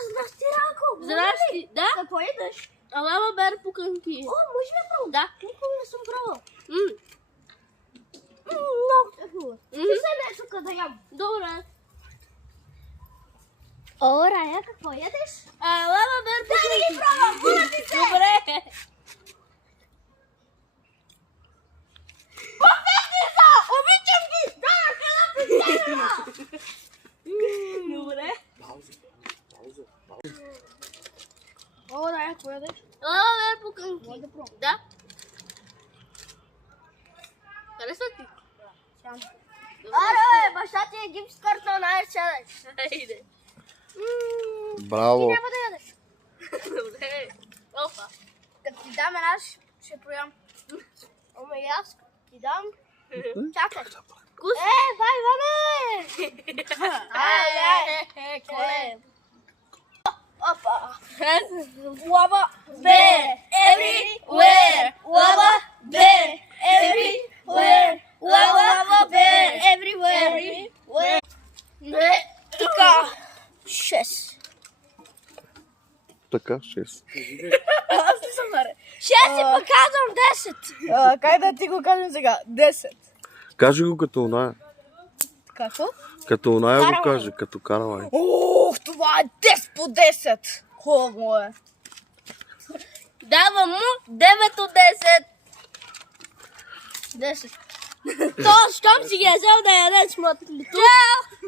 здрасти, Рако! Здрасти, да? Какво идеш? Алама бер пуканки. О, може ли пробвам? Да. Никога не съм пробвал. М, Много е хубаво. Ти Мгм. се нещо къде ям. Добре. О, Рая, какво ядеш? Алама бер Да пуканки. ги пробвам, моля ти се! Добре. Папетница! Обичам ги! Да, хела печена! Добре. О, Рая, какво ядеш? Алама бер пуканки. Може да пробвам. Да. Харесва ти? Аре, баща ти е гипс картон, айде сядаш. Хайде. Ти Браво! няма да ядеш. Добре. Опа. Като ти дам една, ще проям. Ама и аз ти дам. Чакай. Вкус. Бай, Иване! Ай, коле. Опа. Лава, bear, everywhere. Lava, bear, everywhere. Lava, bear, everywhere. Не, така. 6. Така, 6. Аз не съм наре. 6 и пък казвам 10. Как да ти го кажем сега? 10. Кажи го като оная. Какво? Като оная го Каравай. каже, като Каравай. Ох, това е 10 по 10. Хубаво е. Давам му 9 от 10. 10. То, щом си ги е взел да ядеш, смотрите. Чао!